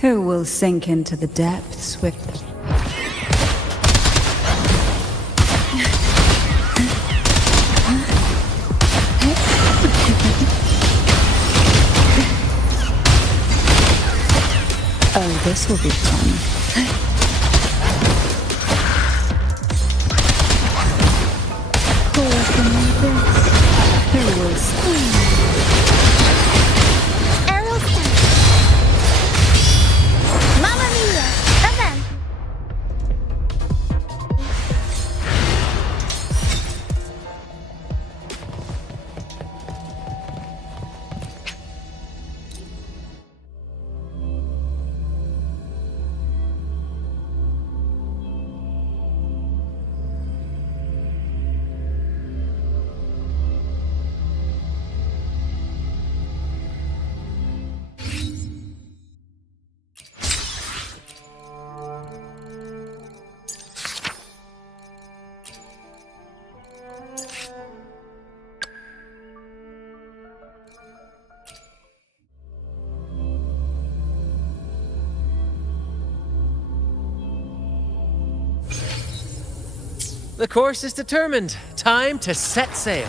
Who will sink into the depths with... Oh, this will be fun. Pour from this. Who will sink? The course is determined. Time to set sail.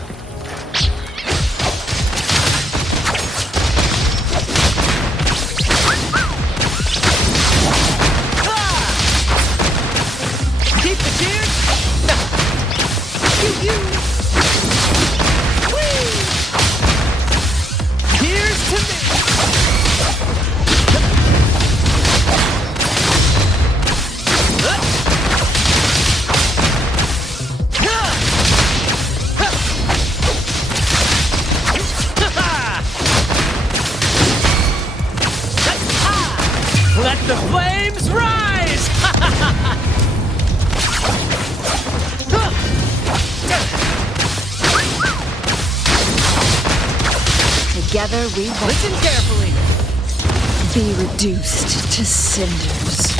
Keep the cheers. Whee! Here's to me. Let the flames rise! Together we will... Listen carefully. Be reduced to cinders.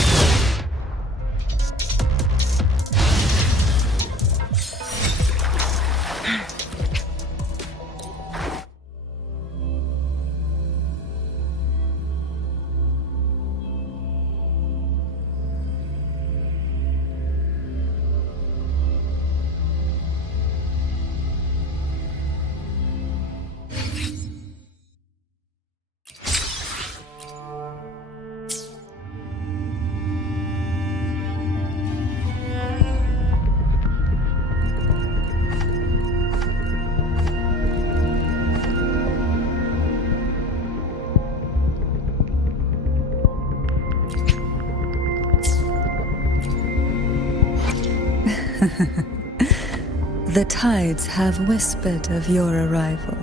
The tides have whispered of your arrival.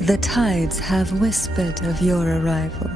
The tides have whispered of your arrival.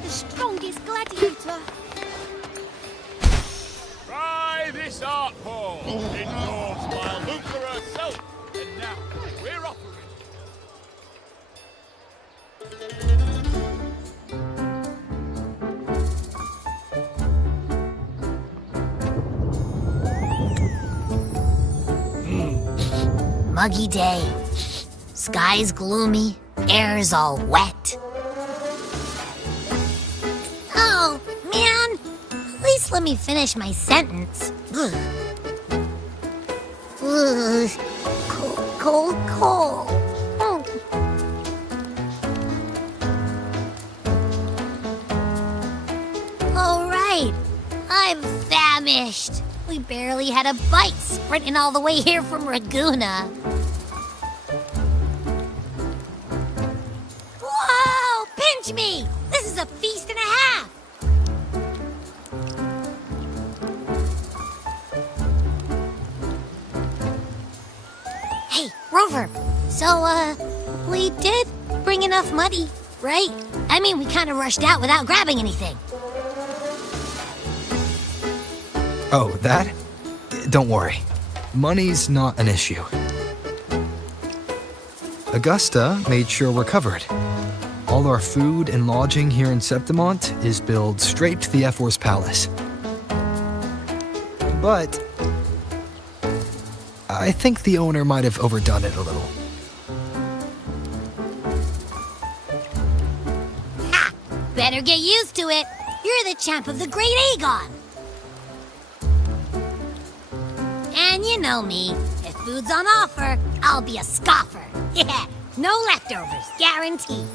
be the strongest gladiator. Try this art form, indoors by Luther herself, and now we're offering. Muggy day. Sky's gloomy, air's all wet. Oh, man! At least let me finish my sentence. Ugh. Ugh. Cold, cold, cold. Oh. All right, I'm famished. We barely had a bite sprinting all the way here from Raguna. Whoa! Pinch me! This is a feast and a half! Hey, Rover. So, we did bring enough money, right? I mean, we kind of rushed out without grabbing anything. Oh, that? Don't worry. Money's not an issue. Augusta made sure we're covered. All our food and lodging here in Septimont is billed straight to the F4's palace. But I think the owner might have overdone it a little. Ha! Better get used to it. You're the champ of the Great Aegon. And you know me. If food's on offer, I'll be a scoffer. Yeah, no leftovers, guaranteed.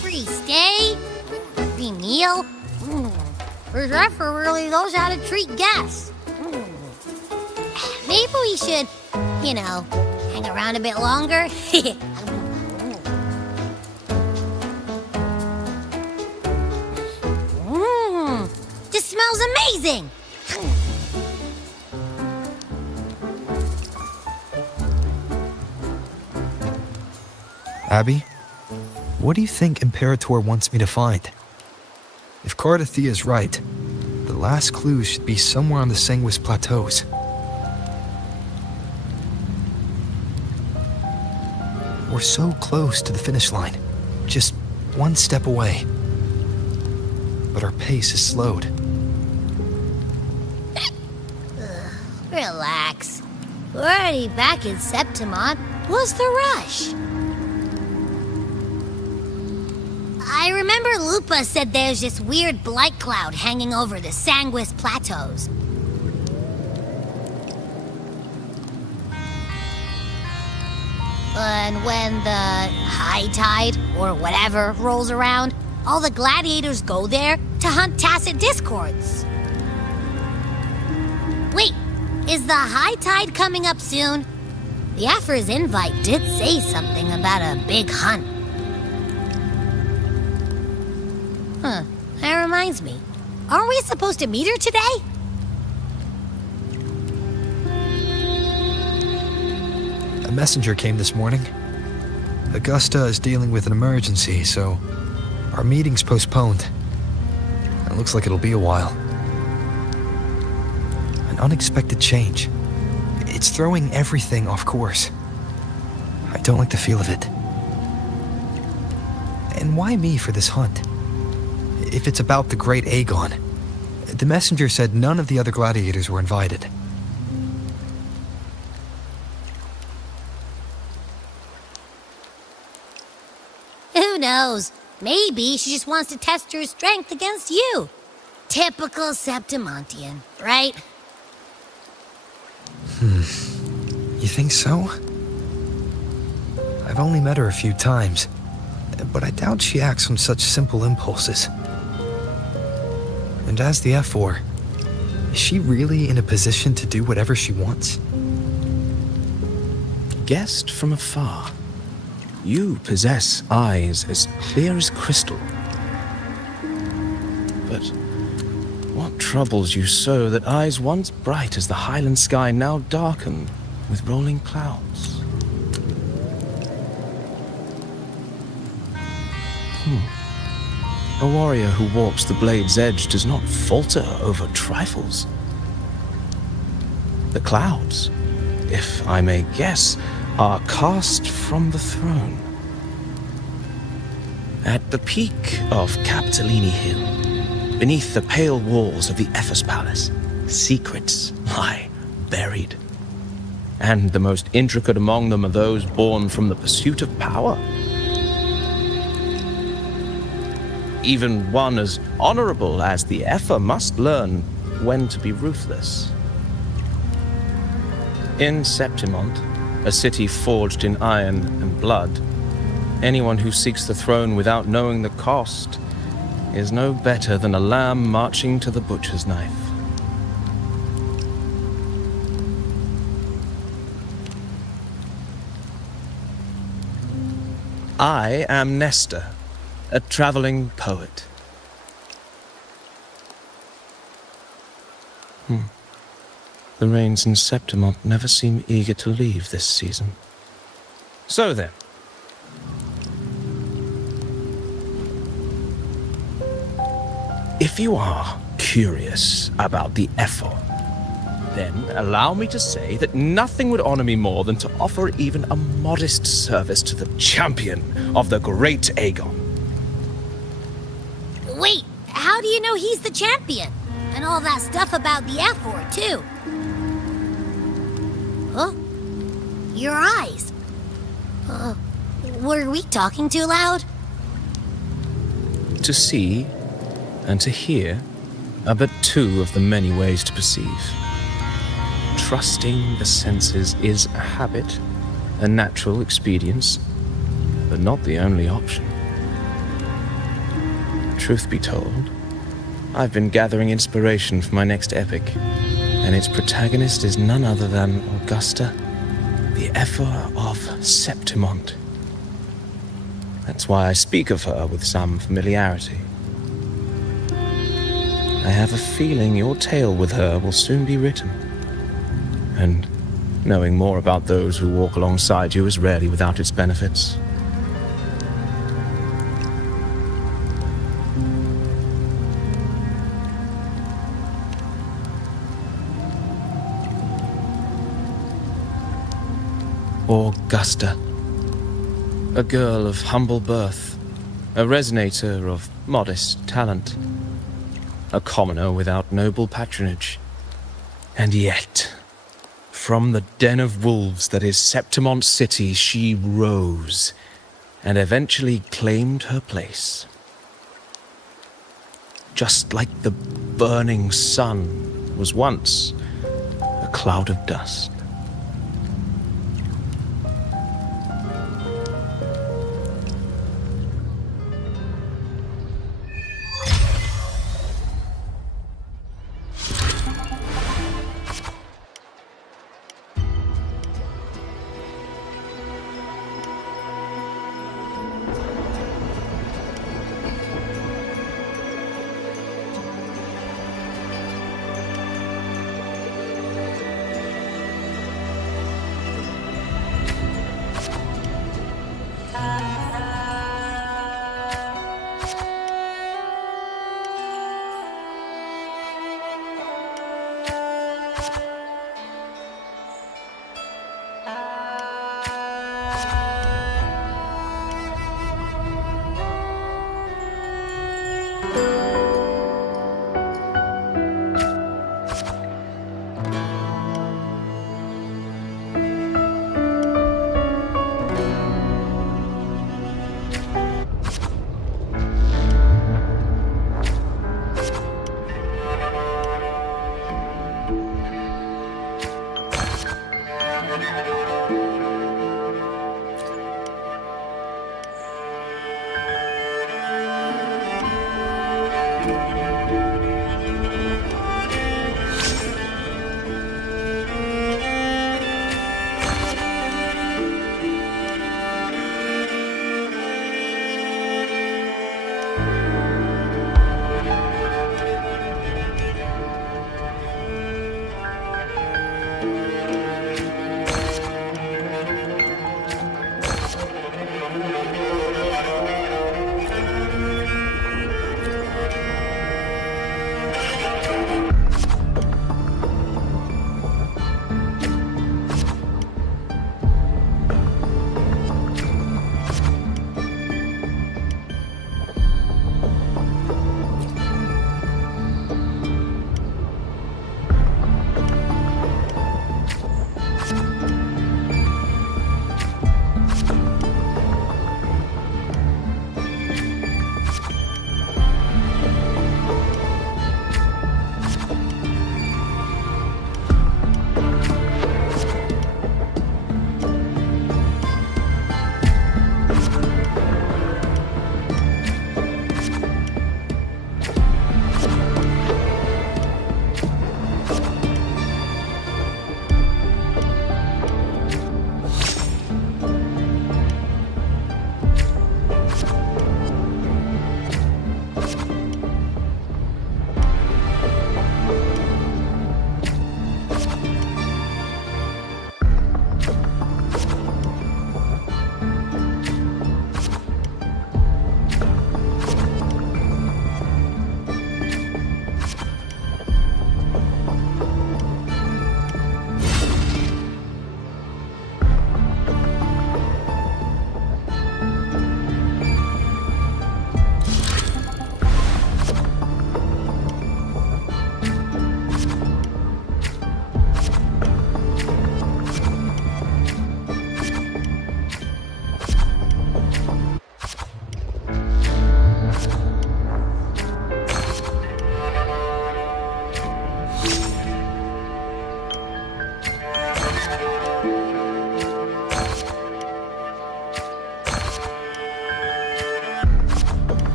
Free stay, free meal. This effer really knows how to treat guests. Maybe we should, hang around a bit longer. This smells amazing! Abby, what do you think Imperator wants me to find? If Cardathia is right, the last clue should be somewhere on the Sanguis Plateaus. We're so close to the finish line, just one step away. But our pace is slowed. Relax. We're already back in Septimont. What's the rush? I remember Lupa said there's this weird blight cloud hanging over the Sanguis Plateaus. And when the high tide, or whatever, rolls around, all the gladiators go there to hunt tacit discords. Wait, is the high tide coming up soon? The Afra's invite did say something about a big hunt. Huh, that reminds me. Aren't we supposed to meet her today? A messenger came this morning. Augusta is dealing with an emergency, so our meeting's postponed. It looks like it'll be a while. An unexpected change. It's throwing everything off course. I don't like the feel of it. And why me for this hunt? If it's about the Great Aegon, the messenger said none of the other gladiators were invited. Who knows? Maybe she just wants to test her strength against you. Typical Septimontian, right? You think so? I've only met her a few times, but I doubt she acts on such simple impulses. And as the F4, is she really in a position to do whatever she wants? Guessed from afar, you possess eyes as clear as crystal. But what troubles you so that eyes once bright as the highland sky now darken with rolling clouds. A warrior who walks the blade's edge does not falter over trifles. The clouds, if I may guess, are cast from the throne. At the peak of Capitolini Hill, beneath the pale walls of the Ephes Palace, secrets lie buried. And the most intricate among them are those born from the pursuit of power. Even one as honorable as the Epher must learn when to be ruthless. In Septimont, a city forged in iron and blood, anyone who seeks the throne without knowing the cost is no better than a lamb marching to the butcher's knife. I am Nestor, a traveling poet. The rains in Septimont never seem eager to leave this season. So then, if you are curious about the Epher, then allow me to say that nothing would honor me more than to offer even a modest service to the champion of the great Aegon. Wait, how do you know he's the champion? And all that stuff about the F-word, too. Huh? Your eyes. Were we talking too loud? To see and to hear are but two of the many ways to perceive. Trusting the senses is a habit, a natural expedience, but not the only option. Truth be told, I've been gathering inspiration for my next epic, and its protagonist is none other than Augusta, the Epher of Septimont. That's why I speak of her with some familiarity. I have a feeling your tale with her will soon be written, and knowing more about those who walk alongside you is rarely without its benefits. Augusta, a girl of humble birth, a resonator of modest talent, a commoner without noble patronage. And yet, from the den of wolves that is Septimont City, she rose and eventually claimed her place. Just like the burning sun was once a cloud of dust.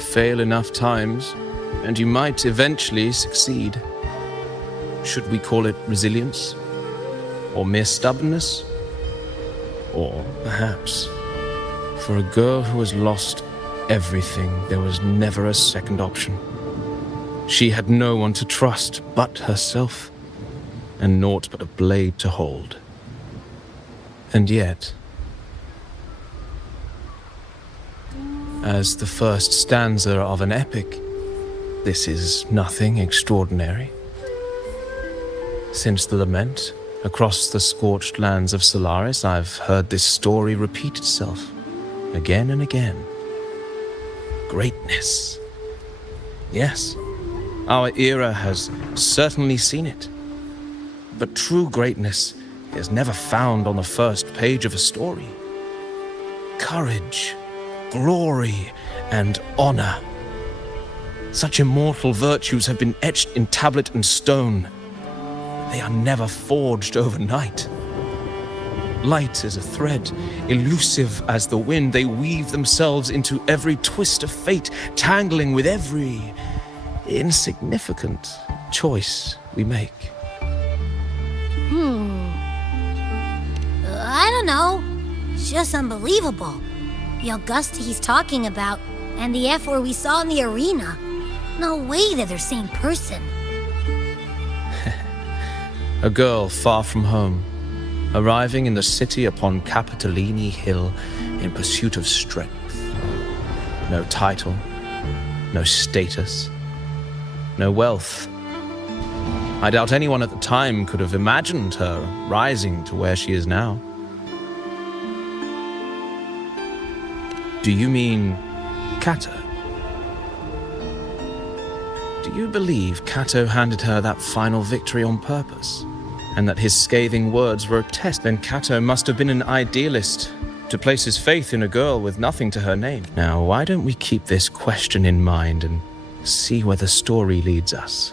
Fail enough times, and you might eventually succeed. Should we call it resilience? Or mere stubbornness? Or perhaps, for a girl who has lost everything, there was never a second option. She had no one to trust but herself, and naught but a blade to hold. And yet, as the first stanza of an epic, this is nothing extraordinary. Since the lament, across the scorched lands of Solaris, I've heard this story repeat itself, again and again. Greatness. Yes, our era has certainly seen it. But true greatness is never found on the first page of a story. Courage, glory, and honor. Such immortal virtues have been etched in tablet and stone. They are never forged overnight. Light as a thread, elusive as the wind, they weave themselves into every twist of fate, tangling with every insignificant choice we make. I don't know. It's just unbelievable. The Augusta he's talking about, and the F-word we saw in the arena. No way they're the same person. A girl far from home, arriving in the city upon Capitolini Hill in pursuit of strength. No title, no status, no wealth. I doubt anyone at the time could have imagined her rising to where she is now. Do you mean Kato? Do you believe Kato handed her that final victory on purpose? And that his scathing words were a test? Then Kato must have been an idealist to place his faith in a girl with nothing to her name. Now, why don't we keep this question in mind and see where the story leads us?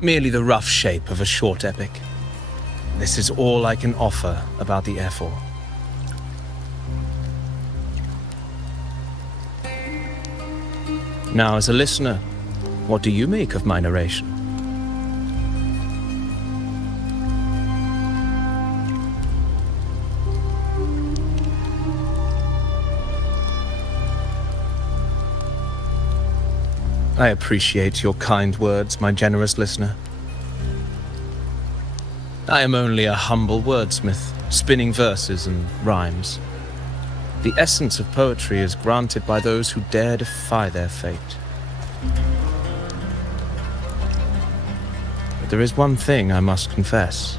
merely the rough shape of a short epic. This is all I can offer about the Ephor. Now, as a listener, what do you make of my narration? I appreciate your kind words, my generous listener. I am only a humble wordsmith, spinning verses and rhymes. The essence of poetry is granted by those who dare defy their fate. But there is one thing I must confess.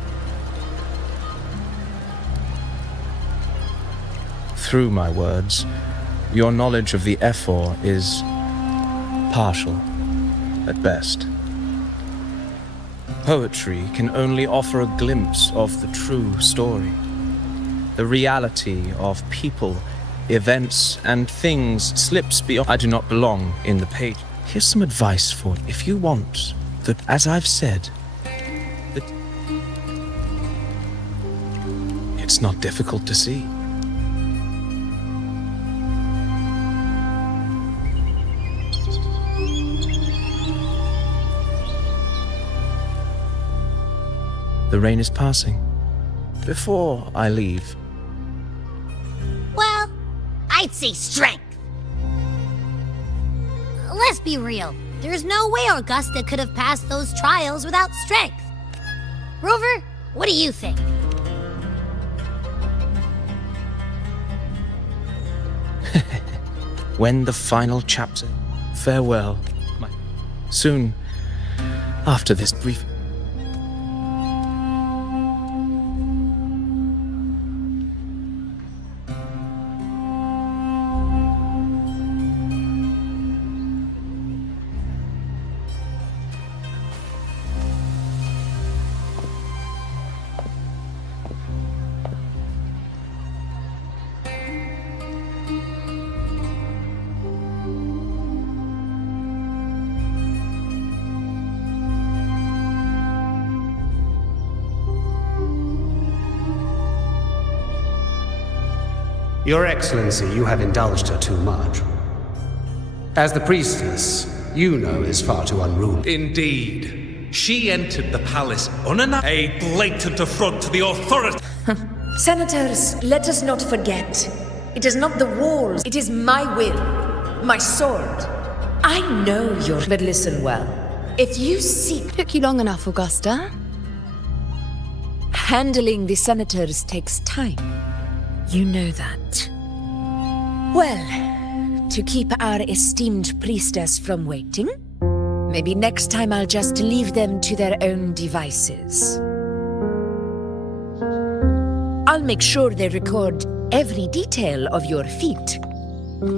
Through my words, your knowledge of the Ephor is partial, at best. Poetry can only offer a glimpse of the true story. The reality of people, events, and things slips beyond. I do not belong in the page. Here's some advice for it. If you want that, as I've said, that it's not difficult to see. The rain is passing. Before I leave, Well, I'd say strength. Let's be real. There's no way Augusta could have passed those trials without strength. Rover, what do you think? when the final chapter, farewell, soon after this brief. Your Excellency, you have indulged her too much. As the priestess, you know is far too unruly. Indeed. She entered the palace unannounced. A blatant affront to the authority. Senators, let us not forget. It is not the walls, it is my will, my sword. I know your... But listen well. If you seek... Took you long enough, Augusta. Handling the senators takes time. You know that. Well, to keep our esteemed priestess from waiting, maybe next time I'll just leave them to their own devices. I'll make sure they record every detail of your feat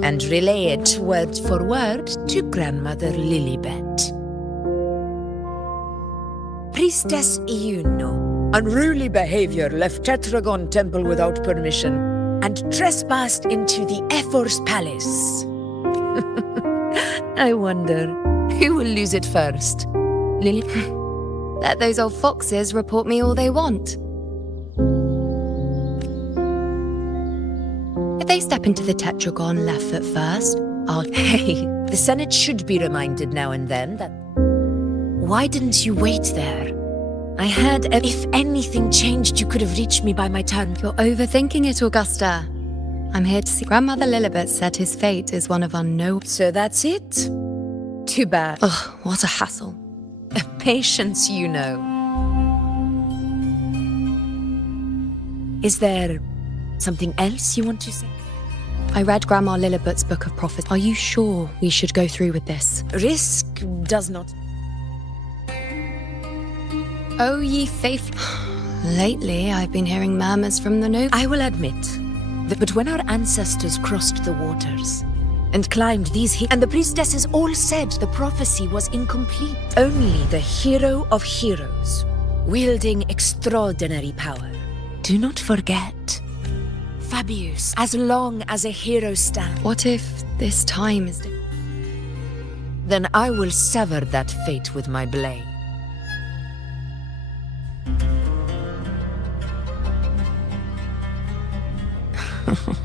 and relay it word for word to Grandmother Lilibet. Priestess Iuno. Unruly behavior left Tetragon Temple without permission and trespassed into the Ephor's palace. I wonder, who will lose it first? Lily? Let those old foxes report me all they want. If they step into the Tetragon left foot first, I'll... Hey, the Senate should be reminded now and then that... Why didn't you wait there? I had... If anything changed, you could have reached me by my turn. You're overthinking it, Augusta. I'm here to see... Grandmother Lilibet said his fate is one of unknown... So that's it? Too bad. Ugh, what a hassle. Patience, you know. Is there something else you want to say? I read Grandma Lilibet's book of prophecy. Are you sure we should go through with this? Risk does not... Oh, ye faithful... Lately, I've been hearing murmurs from the noble... I will admit that but when our ancestors crossed the waters and climbed these hills, and the priestesses all said the prophecy was incomplete. Only the hero of heroes, wielding extraordinary power. Do not forget, Fabius, as long as a hero stands. What if this time is... Then I will sever that fate with my blade.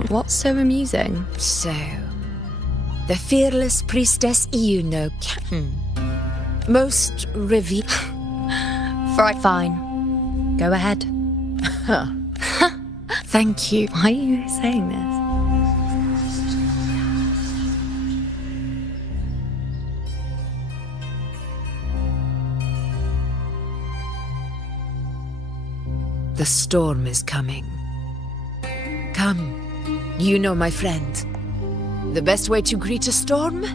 What's so amusing? So, the fearless priestess Iuno most revealed. Fine. Go ahead. Thank you. Why are you saying this? The storm is coming. Come, you know my friend. The best way to greet a storm?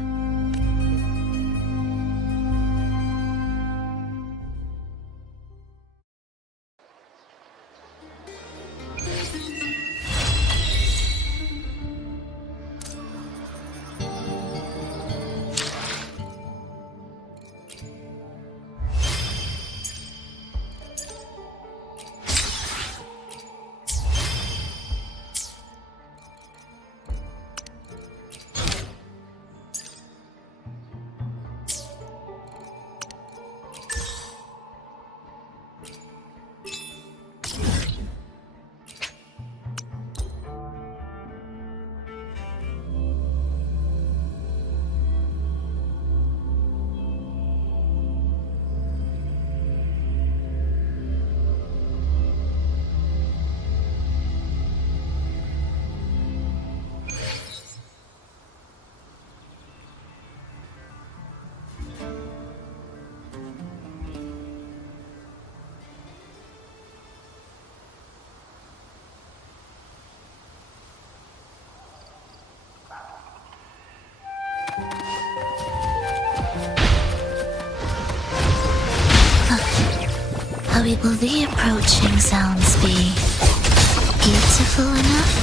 How will the approaching sounds be beautiful enough?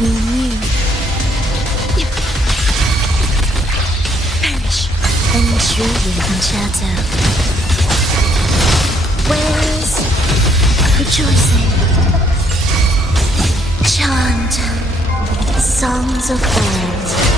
you knew. Perish. Entruly concerto. Where's rejoicing? Chant songs of old.